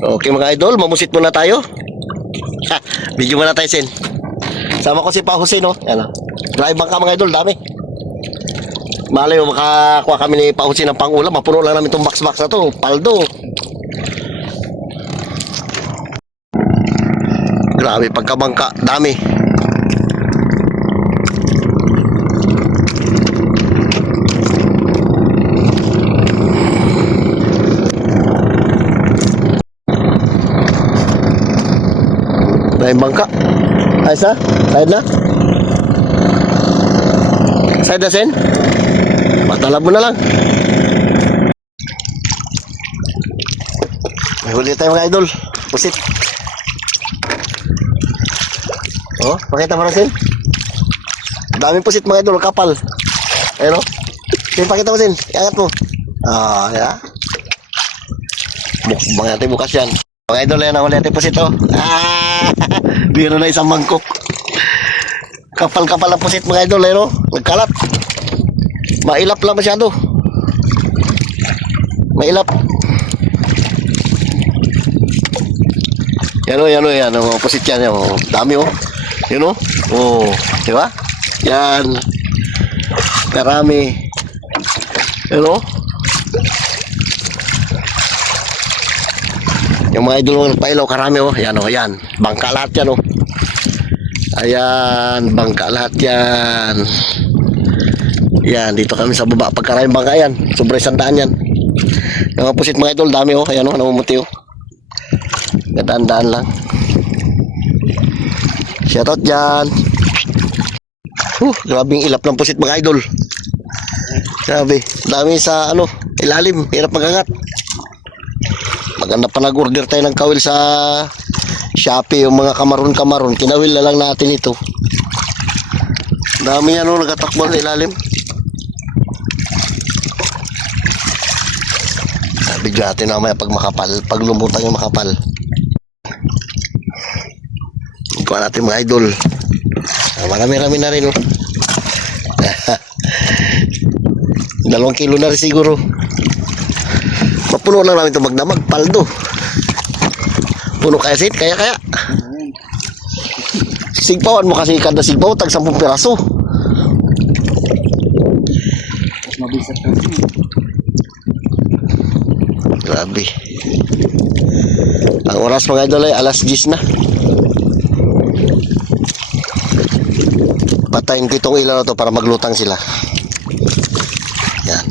Okay mga idol, mamusit muna tayo. Ha, video muna tayo, Sen. Sama ko si Pa Jose, no? Yan, drive bang ka mga idol, dami. Malay mo, makakuha kami ni Pa Jose ng pangulam. Mapuno lang namin itong box-box na to. Paldo. Grabe, pagkabangka, dami. Dahil bangka. Ayos na? Side na? Side na, Sen? Matalab mo na lang. May huli tayo mga idol. Pusit. Oh, pakita mo na, Sen. Daming pusit mga idol, kapal. Ayun o. Sen, pakita mo, Sen. Iangat mo. Ah, ya. Bukbang natin bukas yan. Mga idol, yan ang huli natin pusit o. Ah, biro na isang mangkok. Kapal-kapal ang pusit mga idol, ayun o. Nagkalat. Mailap lang masyado. Mailap. Yan o, yan o, yan o. Pusit yan o. Dami o. Yun o. Oh, di ba? Yan. Karami. Yun o. Yung mga idol mga nagpailaw, karami o. Yan o, yan. Bangka lahat yan o. Ayan, bangka lahat yan. Yan, dito kami sa baba. Pagkaraming bangka yan. Sobrang 100 yan. Yung mga pusit mga idol, dami o. Ayan o, namumuti o. Gadaan-daan lang. Shoutout dyan. Grabing ilap ng pusit mga idol. Grabe. Dami sa ano, ilalim. Hirap magangat. Maganda pa nag-order tayo ng kawil sa Shopee. Yung mga kamaron-kamaron. Kinawil na lang natin ito. Dami yan o, nagatakbo ng ilalim. Video natin namaya pag makapal. Pag lumutang yung makapal. Ikuha natin mga idol. Marami-rami na rin o. 2 kilo na rin siguro. Mapuno lang namin ito magdamag. Paldo. Puno kaya sit? Kaya. Sigpawan mo kasi kada sigpaw. Tag 10 piraso. Mabisat kasi. Grabe. Ang oras mga idol ay alas 10 na. Patayin ko itong ilaw na to para maglutang sila. Yan.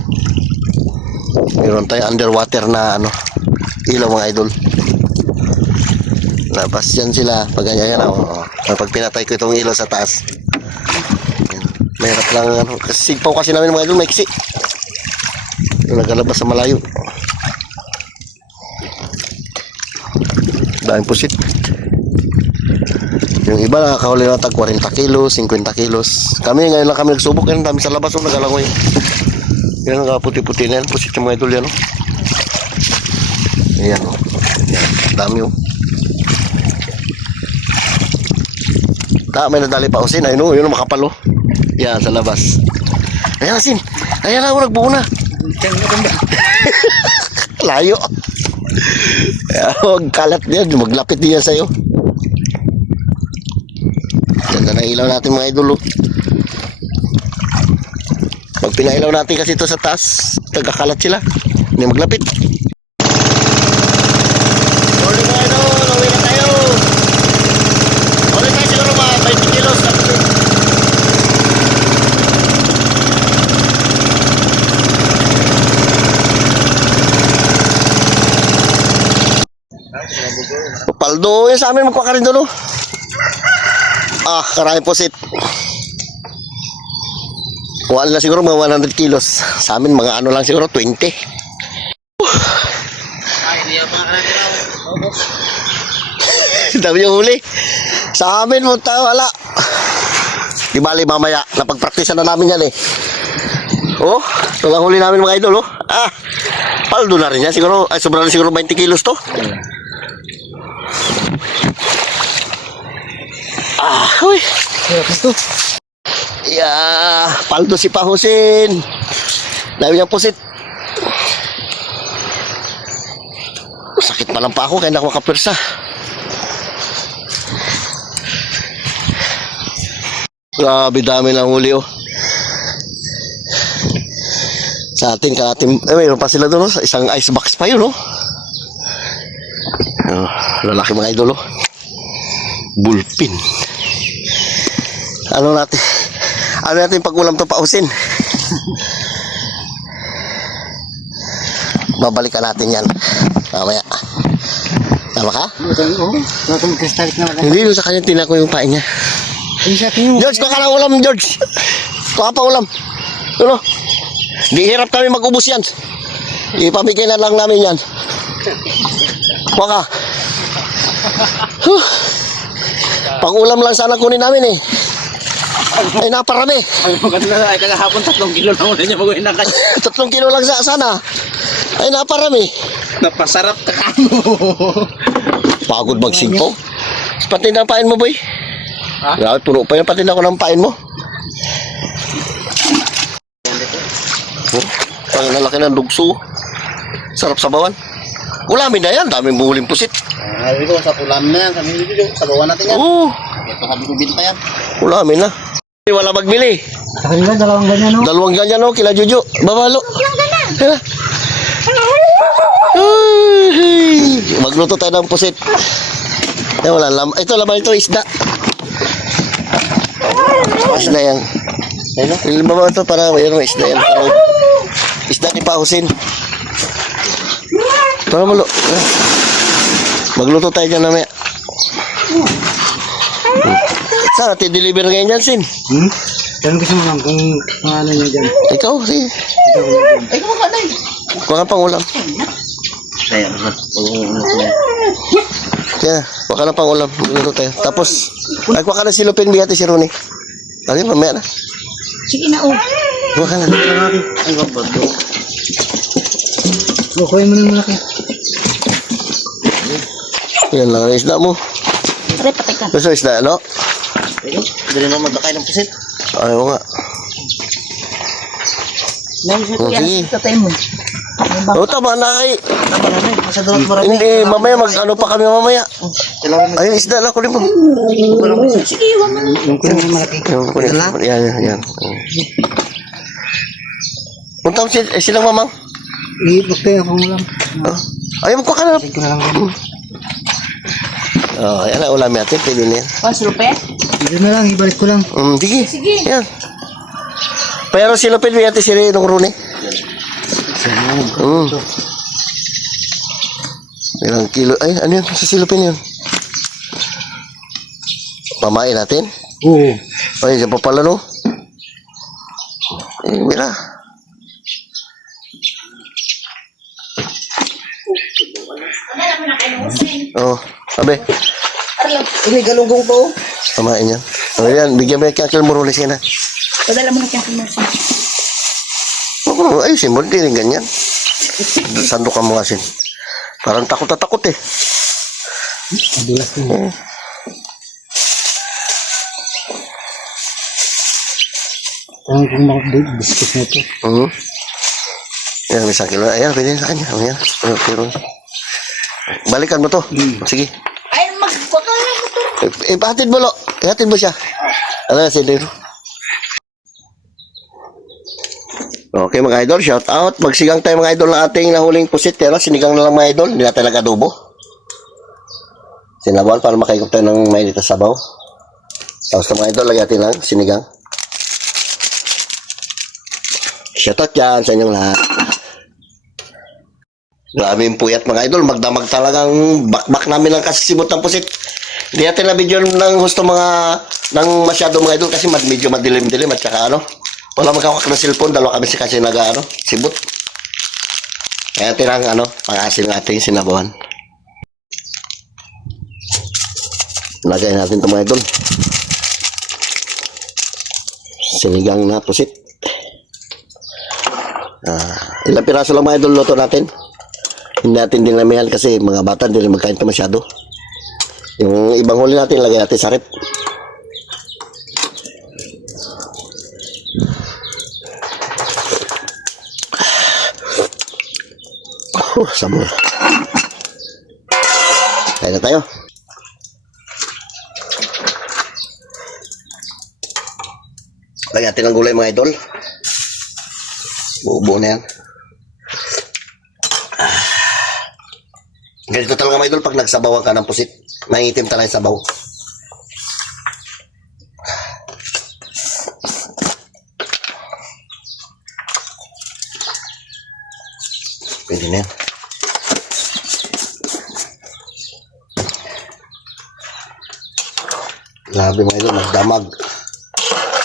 Meron tayo underwater na ano, ilaw mga idol. Labas yan sila. Pag ganyan yan. Pag pinatay ko itong ilaw sa taas. Yan. Mahirap lang ano. Kasi sigpaw kasi namin mga idol maiksi. Yung nagalabas sa malayo. Daming pusit. Yung iba nakakahuli na tag 40 kilos, 50 kilos. Kami ngayon lang kami nagsubok. Yan dami sa labas o nagalangoy. Yan ang puti-puti na yan. Pusit yung mga idol yan o. Ayan o. Dami o. May nadali pa o Sin. Ayun o. Yun o makapal o. Yan sa labas. Ayan na Sin. Ayan na o. Nagbuo na. Layo. Huwag kalat yan. Maglapit din yan sa'yo. Ganda na ilaw natin mga idol. Pag pinailaw natin kasi ito sa taas, nagkakalat sila. Hindi maglapit. Sorry mga idol. Uwi na tayo. Uwi tayo siguro mga 20 kilos. Paldo yun sa amin magpaka rin doon. Ah, karami pusit. Kuha nila siguro mga 100 kilos. Sa amin mga ano lang siguro 20. Ay, hindi ako Dami yung huli. Sa amin mo tayo wala. Di bali mamaya napagpraktisan na namin yan eh. Oh, ito ang huli namin mga idol oh. Ah, paldo na rin yan siguro. Ay, sobrang siguro 20 kilos to. Ah, huy. Ito. Yeah, paldo si Pa Jose. Dami niyang pusit. Sakit pa lang pa ako kaya na ako makapirsa. Grabe dami ng huli oh. Sa atin, mayroon pa sila doon, oh. Isang ice box pa yun, oh. Oh, lalaki mga idol, oh. Bullpin. Ano natin pag-ulam to pausin? Babalikan natin yan. Mamaya. Tama ka? Oo. Kristalik naman. Hindi, sa kanya tinako yung pain niya. George, kuha ka ng ulam, George. Kuha pa ulam. Ano? Di hirap kami mag-ubos yan. Ipamigay na lang namin yan. Kuha ka. Huh. Pang-ulam lang sana kunin namin eh. Ay, naparami. Ang maganda na ay kagahapon 3 kilo na muna niya mag-uwi na kayo. 3 kilo lang sana. Ay, naparami. Napasarap ka kamo. Pagod magsimpo. Pati na pain mo, boy. Ha? Grabe, puno pa yun. Pati na ako ng pain mo. Oh, ang lalaki ng dugso. Sarap sa bawan. Ulamin na yan. Daming buhuling pusit. Sabi ko, sa ulam na yan. Kami dito, sabawan natin yan. Oo, Ito kami kubinta yan. ulamin na. Wala magbili. Sa kanila, 2 ganyan, no? 2 ganyan, no? Kila Juju. Babalo. Yan. Magluto tayo ng pusit. Eh, wala lam. Ito, laman ito, isda. Isda yan. Ayun, baba ito para mayroon isda yan. Isda ni Pahusin. Para malo. Magluto tayo dyan namaya. Sana, ti-deliver ngayon yan, Sin. Tanong ko lang kung ano niya dyan. Ikaw, sige. Ay, kung ano yun? Kuha pang ulam. Ayan, Kaya, kuha ka na pang ulam. Magluto tayo. Tapos, ay, kuha ka na silupin, bigati si Ronnie. Okay, mamaya na. Sige na, oh. Kuha ka na. ay, wabad do. Kukuhin mo na malaki. Yan lang ang isda mo. Aray, patay ka. Gusto isda, ano? Ayun, dali mo magkakay ng pusit. Ayaw nga. Oh, Yan, sige. tatay mo. O, tama na kay. Tama na na, nasa doon mo Hindi, mamaya mag-ano pa kami mamaya. Ayun, isda lang, kunin mo. Sige, iwan mo. Yung kunin mo malaki. Ayun, kunin mo. Yan. Punta mo silang mamang. Bakit ako lang. Ayun, magkuha ka na. Sige ko na lang din. Oh, yan na, ulam natin. Pwede na yan. Pasrupe? Dito na lang, ibalik ko lang. Sige. Sige. Yan. Pero silupin mo yate si Renong Rune. Ilang kilo. Ay, ano yun? Sa silupin yun. Pamain natin. Oo. Ay, siya pa pala, no? Eh, mira. Oh, sabi. May galunggong pa oh. Pamain yan. O yan, bigyan mo yung kakil mo Rune siya na. Padala mo na kaya kumusin. Oh, ayusin mo, hindi rin ganyan. Sandok ka mo kasi. Parang takot na takot eh. Madulas din. Parang kung makabiskus na ito. Yan, may 1 kilo. Ayan, pwede sa kanya. Ayan, pero... Balikan mo to. Sige. Ay, magkuha ka lang ito. Ipahatid mo, lo. Ihatid mo siya. Ano na, silero. Okay, mga idol, shout out. Magsigang tayo mga idol ng ating nahuling pusit. Pero sinigang na lang mga idol. Hindi natin nag-adobo. Sinabawan para makaikot tayo ng mainit na sabaw. Tapos na mga idol, lagyan natin lang sinigang. Shout out yan sa inyong lahat. Grabe yung puyat mga idol. Magdamag talagang bakbak namin ang kasisimot ng pusit. Hindi natin na video ng gusto ng masyado mga idol kasi medyo madilim-dilim at saka ano. Wala magkawak na cellphone. Dalawa kami kasi nag-ano, sibot. Kaya tirang ano, pang-asin natin sinabawan. Lagay natin ito mga idol. Sinigang na pusit. Ilang piraso lang mga idol luto natin. Hindi natin dinamihan kasi mga bata hindi rin magkain ito masyado. Yung ibang huli natin, lagay natin sa rep. Sabor. Kaya na tayo. Lagyan natin ng gulay mga idol. Buo-buo na yan. Ganito talaga mga idol pag nagsabawan ka ng pusit. Mangitim talaga yung sabaw. Pwede na yan. Grabe mga idol, magdamag.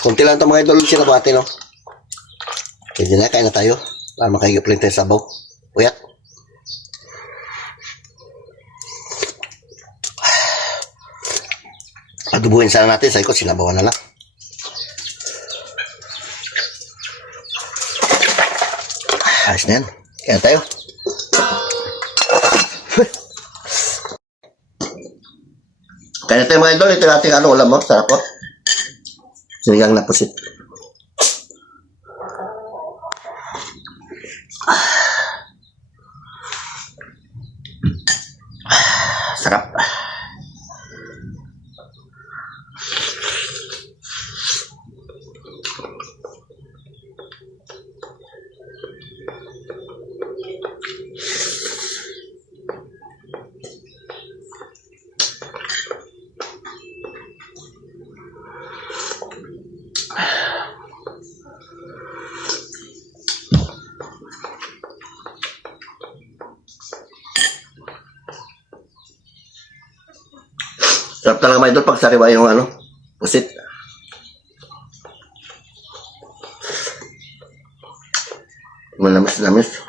Kunti lang ito mga idol, sinabati no. Pwede na, kain na tayo. Para makahigop lang tayo sa sabaw. Uyak. Adubuhin sana natin, sa ikot, sinabawan na lang. Ayos na yan. Kaya tayo. Kaya tayo mga idol, ito yung ating ano, ulam mo, sarap po. Sinigang na pusit. Sarap. Sarap talaga mga idol pag sariwa yung ano, pusit. Malamis-lamis.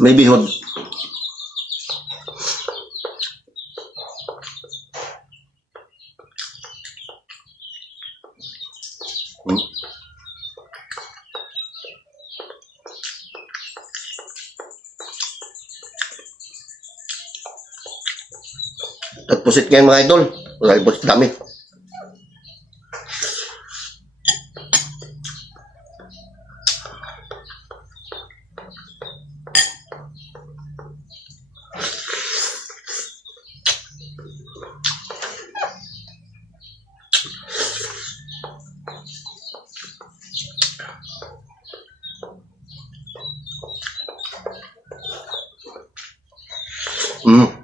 May bihod. At pusit ngayon mga idol. Wala ibot dami. Mm.